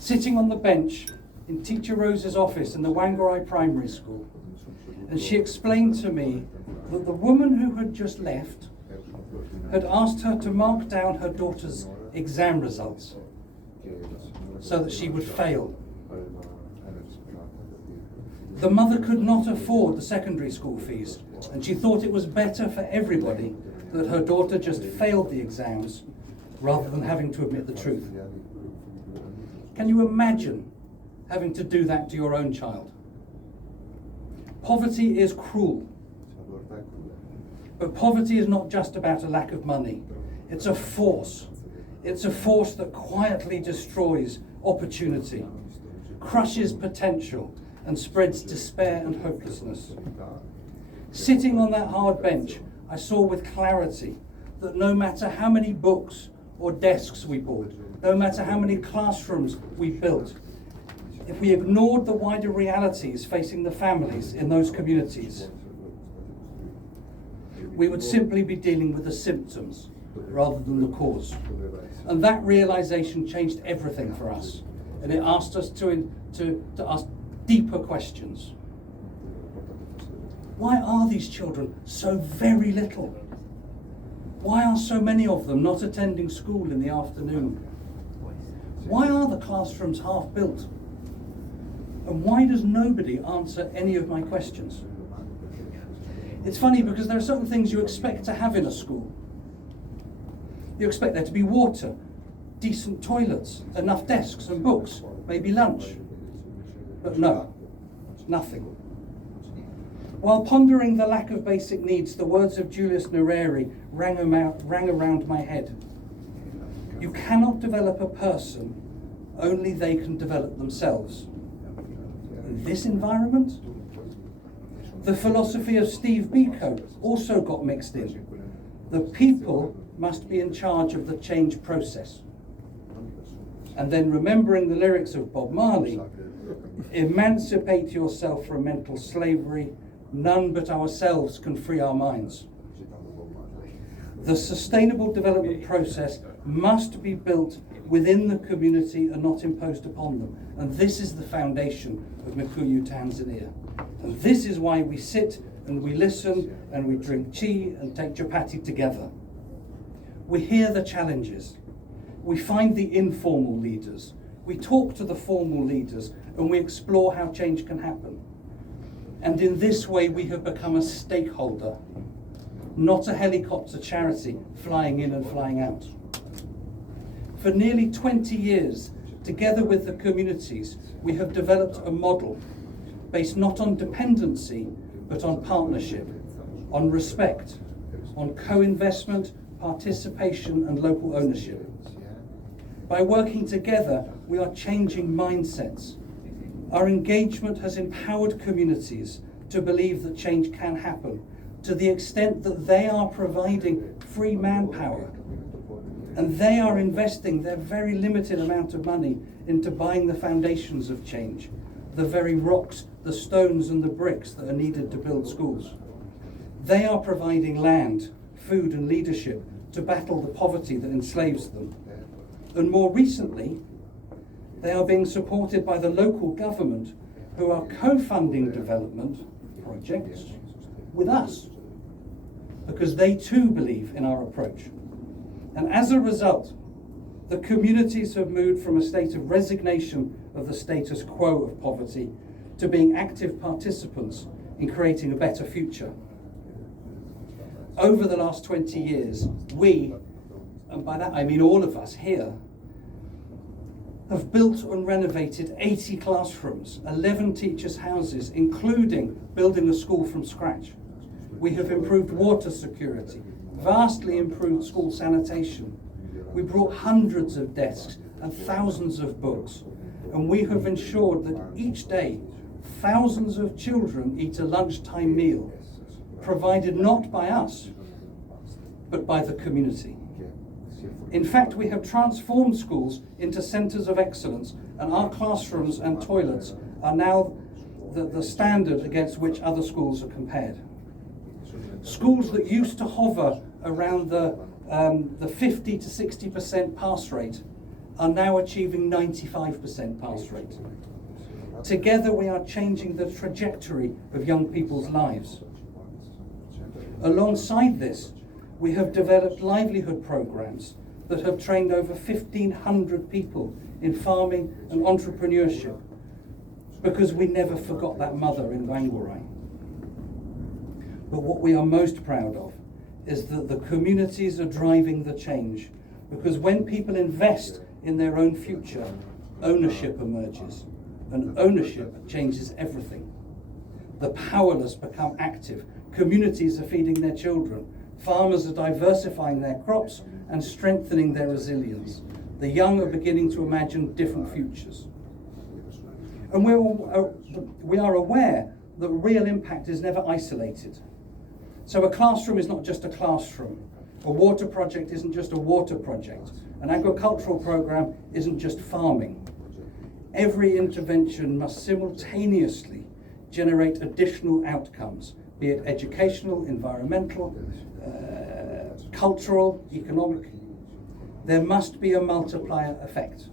sitting on the bench in Teacher Rose's office in the Whangarei Primary School, and she explained to me that the woman who had just left had asked her to mark down her daughter's exam results so that she would fail. The mother could not afford the secondary school fees, and she thought it was better for everybody that her daughter just failed the exams rather than having to admit the truth. Can you imagine having to do that to your own child? Poverty is cruel. But poverty is not just about a lack of money. It's a force. It's a force that quietly destroys opportunity, crushes potential, and spreads despair and hopelessness. Sitting on that hard bench, I saw with clarity that no matter how many books or desks we bought, no matter how many classrooms we built, if we ignored the wider realities facing the families in those communities, we would simply be dealing with the symptoms rather than the cause. And that realization changed everything for us. And it asked us to ask deeper questions. Why are these children so very little? Why are so many of them not attending school in the afternoon? Why are the classrooms half built? And why does nobody answer any of my questions? It's funny because there are certain things you expect to have in a school. You expect there to be water, decent toilets, enough desks and books, maybe lunch. But no, nothing. While pondering the lack of basic needs, the words of Julius Nyerere rang around my head. You cannot develop a person, only they can develop themselves. In this environment, the philosophy of Steve Biko also got mixed in. The people must be in charge of the change process. And then remembering the lyrics of Bob Marley, emancipate yourself from mental slavery, none but ourselves can free our minds. The sustainable development process must be built within the community and not imposed upon them. And this is the foundation of Mikuyu Tanzania. And this is why we sit and we listen and we drink tea and take chapati together. We hear the challenges. We find the informal leaders. We talk to the formal leaders and we explore how change can happen. And in this way we have become a stakeholder, not a helicopter charity flying in and flying out. For nearly 20 years, together with the communities, we have developed a model based not on dependency, but on partnership, on respect, on co-investment, participation, and local ownership. By working together, we are changing mindsets. Our engagement has empowered communities to believe that change can happen, to the extent that they are providing free manpower, and they are investing their very limited amount of money into buying the foundations of change, the very rocks, the stones and the bricks that are needed to build schools. They are providing land, food and leadership to battle the poverty that enslaves them. And more recently, they are being supported by the local government who are co-funding development projects with us because they too believe in our approach. And as a result, the communities have moved from a state of resignation of the status quo of poverty to being active participants in creating a better future. Over the last 20 years, we, and by that I mean all of us here, have built and renovated 80 classrooms, 11 teachers' houses, including building a school from scratch. We have improved water security, vastly improved school sanitation. We brought hundreds of desks and thousands of books, and we have ensured that each day thousands of children eat a lunchtime meal, provided not by us, but by the community. In fact, we have transformed schools into centres of excellence, and our classrooms and toilets are now the standard against which other schools are compared. Schools that used to hover around the 50 to 60% pass rate are now achieving 95% pass rate. Together we are changing the trajectory of young people's lives. Alongside this, we have developed livelihood programs that have trained over 1,500 people in farming and entrepreneurship, because we never forgot that mother in Wangwarai. But what we are most proud of is that the communities are driving the change, because when people invest in their own future, ownership emerges, and ownership changes everything. The powerless become active, communities are feeding their children, farmers are diversifying their crops and strengthening their resilience. The young are beginning to imagine different futures. And we are aware that real impact is never isolated. So a classroom is not just a classroom. A water project isn't just a water project. An agricultural program isn't just farming. Every intervention must simultaneously generate additional outcomes, be it educational, environmental, cultural, economic. There must be a multiplier effect.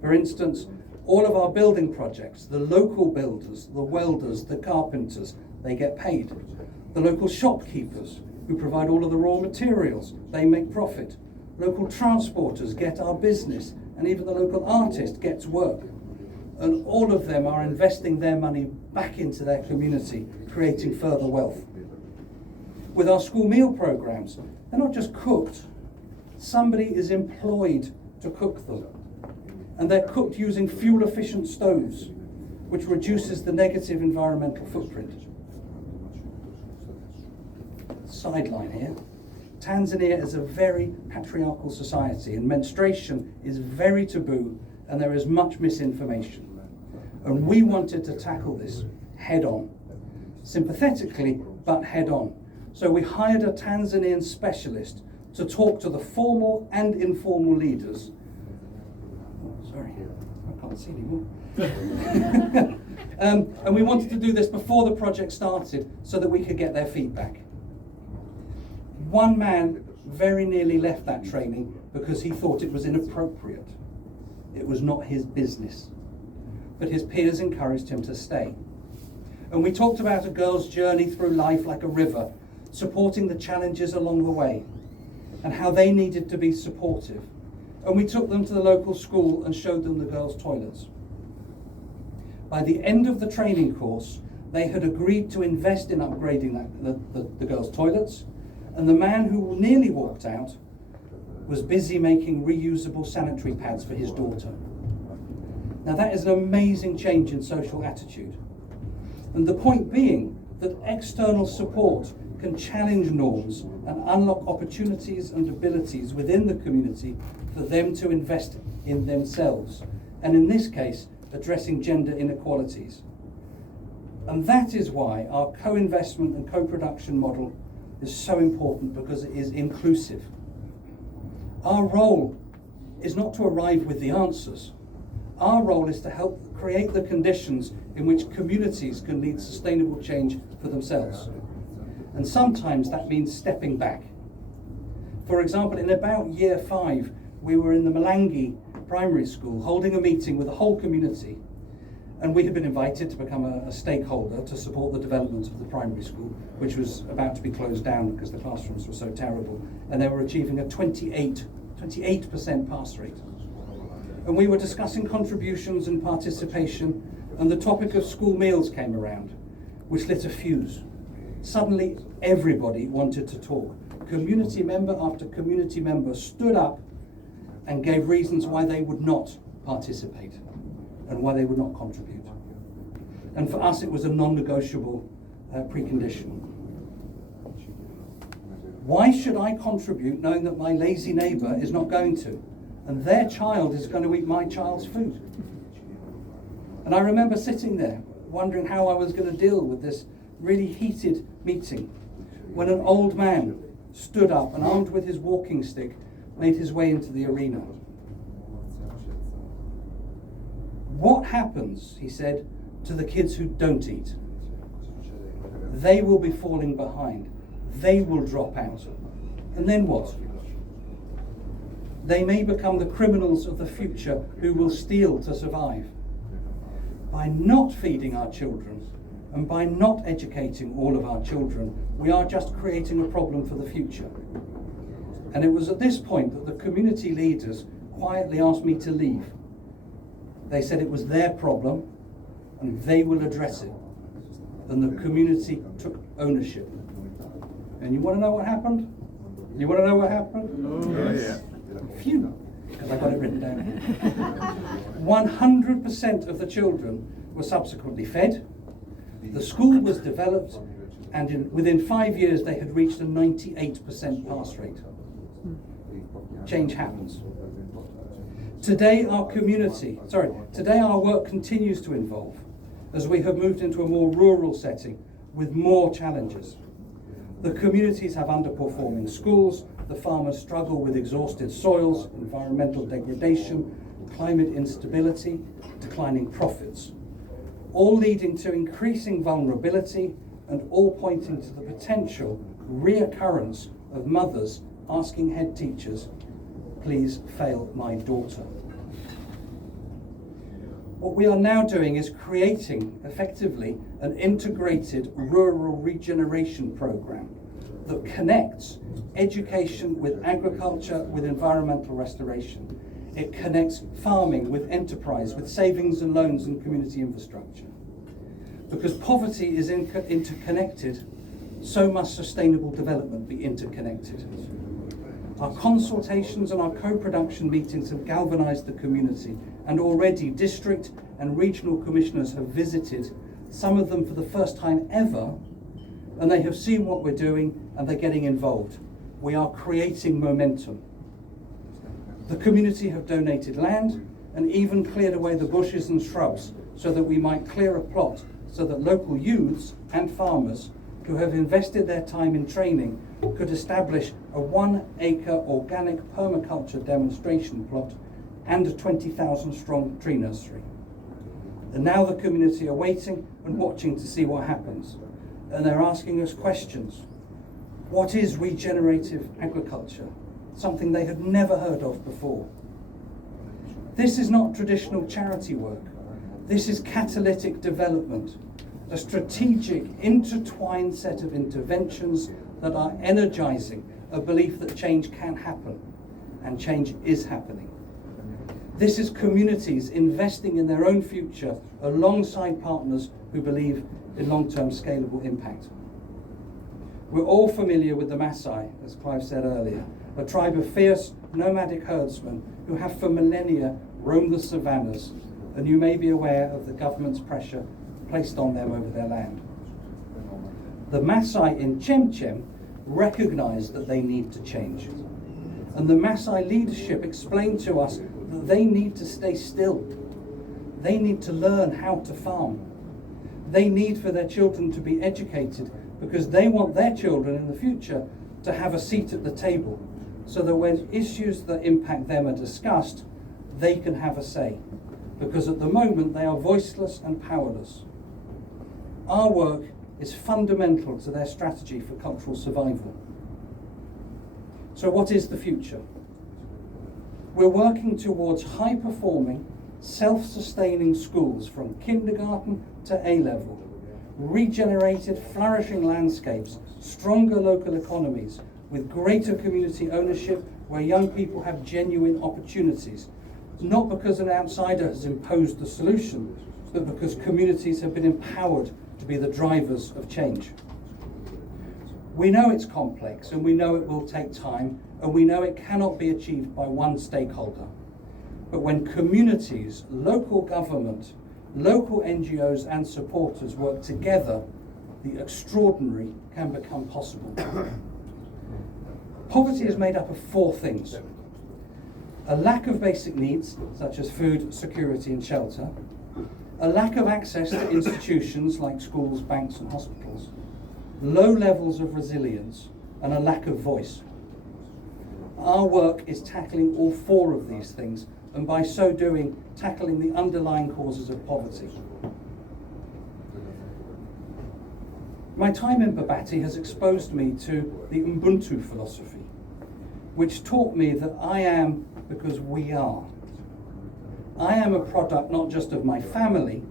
For instance, all of our building projects, the local builders, the welders, the carpenters, they get paid. The local shopkeepers who provide all of the raw materials, they make profit. Local transporters get our business, and even the local artist gets work. And all of them are investing their money back into their community, creating further wealth. With our school meal programs, they're not just cooked. Somebody is employed to cook them. And they're cooked using fuel-efficient stoves, which reduces the negative environmental footprint. Sideline here. Tanzania is a very patriarchal society, and menstruation is very taboo, and there is much misinformation. And we wanted to tackle this head on, sympathetically, but head on. So we hired a Tanzanian specialist to talk to the formal and informal leaders. Oh, sorry, I can't see anymore. And we wanted to do this before the project started so that we could get their feedback. One man very nearly left that training because he thought it was inappropriate. It was not his business. But his peers encouraged him to stay. And we talked about a girl's journey through life like a river, supporting the challenges along the way, and how they needed to be supportive. And we took them to the local school and showed them the girls' toilets. By the end of the training course, they had agreed to invest in upgrading the girls' toilets, and the man who nearly walked out was busy making reusable sanitary pads for his daughter. Now that is an amazing change in social attitude. And the point being that external support can challenge norms and unlock opportunities and abilities within the community for them to invest in themselves. And in this case, addressing gender inequalities. And that is why our co-investment and co-production model is so important, because it is inclusive. Our role is not to arrive with the answers. Our role is to help create the conditions in which communities can lead sustainable change for themselves. And sometimes that means stepping back. For example, in about year 5, we were in the Malangi primary school holding a meeting with the whole community. And we had been invited to become a stakeholder to support the development of the primary school, which was about to be closed down because the classrooms were so terrible. And they were achieving a 28% pass rate. And we were discussing contributions and participation, and the topic of school meals came around, which lit a fuse. Suddenly, everybody wanted to talk. Community member after community member stood up and gave reasons why they would not participate and why they would not contribute. And for us, it was a non-negotiable precondition. Why should I contribute knowing that my lazy neighbour is not going to, and their child is going to eat my child's food? And I remember sitting there wondering how I was going to deal with this really heated meeting when an old man stood up and, armed with his walking stick, made his way into the arena. What happens, he said, to the kids who don't eat? They will be falling behind. They will drop out. And then what? They may become the criminals of the future who will steal to survive. By not feeding our children and by not educating all of our children, we are just creating a problem for the future. And it was at this point that the community leaders quietly asked me to leave. They said it was their problem and they will address it. And the community took ownership. And you want to know what happened? You want to know what happened? Yes. Phew, because I got it written down here. 100% of the children were subsequently fed. The school was developed, and within 5 years they had reached a 98% pass rate. Change happens. Today our work continues to evolve as we have moved into a more rural setting with more challenges. The communities have underperforming schools, the farmers struggle with exhausted soils, environmental degradation, climate instability, declining profits, all leading to increasing vulnerability and all pointing to the potential reoccurrence of mothers asking head teachers, please fail my daughter. What we are now doing is creating, effectively, an integrated rural regeneration program that connects education with agriculture, with environmental restoration. It connects farming with enterprise, with savings and loans and community infrastructure. Because poverty is interconnected, so must sustainable development be interconnected. Our consultations and our co-production meetings have galvanised the community, and already district and regional commissioners have visited, some of them for the first time ever, and they have seen what we're doing and they're getting involved. We are creating momentum. The community have donated land and even cleared away the bushes and shrubs so that we might clear a plot so that local youths and farmers who have invested their time in training could establish a 1 acre organic permaculture demonstration plot and a 20,000 strong tree nursery. And now the community are waiting and watching to see what happens. And they're asking us questions. What is regenerative agriculture? Something they had never heard of before. This is not traditional charity work. This is catalytic development, a strategic, intertwined set of interventions that are energizing a belief that change can happen, and change is happening. This is communities investing in their own future alongside partners who believe in long-term scalable impact. We're all familiar with the Maasai, as Clive said earlier, a tribe of fierce nomadic herdsmen who have for millennia roamed the savannas, and you may be aware of the government's pressure placed on them over their land. The Maasai in Chemchem recognise that they need to change. And the Maasai leadership explained to us that they need to stay still. They need to learn how to farm. They need for their children to be educated because they want their children in the future to have a seat at the table so that when issues that impact them are discussed, they can have a say. Because at the moment they are voiceless and powerless. Our work is fundamental to their strategy for cultural survival. So what is the future? We're working towards high-performing, self-sustaining schools from kindergarten to A-level, regenerated, flourishing landscapes, stronger local economies, with greater community ownership where young people have genuine opportunities, not because an outsider has imposed the solution, but because communities have been empowered to be the drivers of change. We know it's complex and we know it will take time and we know it cannot be achieved by one stakeholder. But when communities, local government, local NGOs and supporters work together, the extraordinary can become possible. Poverty is made up of 4 things. A lack of basic needs, such as food, security and shelter. A lack of access to institutions like schools, banks and hospitals. Low levels of resilience and a lack of voice. Our work is tackling all 4 of these things, and by so doing, tackling the underlying causes of poverty. My time in Babati has exposed me to the Ubuntu philosophy. which taught me that I am because we are. I am a product not just of my family,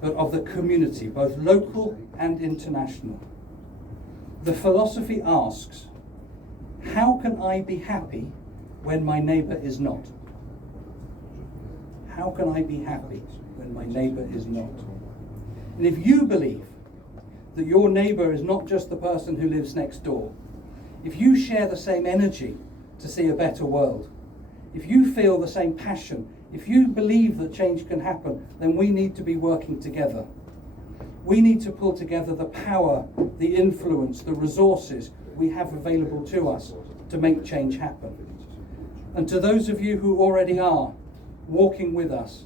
but of the community, both local and international. The philosophy asks, how can I be happy when my neighbour is not? How can I be happy when my neighbour is not? And if you believe that your neighbour is not just the person who lives next door, if you share the same energy to see a better world, if you feel the same passion, if you believe that change can happen, then we need to be working together. We need to pull together the power, the influence, the resources we have available to us to make change happen. And to those of you who already are walking with us,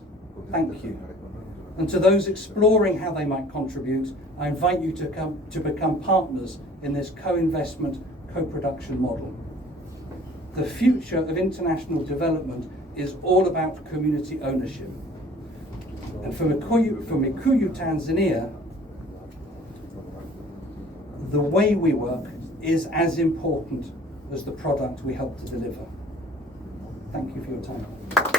thank you. And to those exploring how they might contribute, I invite you to become partners in this co-investment, co-production model. The future of international development is all about community ownership. And for Mikuyu Tanzania, the way we work is as important as the product we help to deliver. Thank you for your time.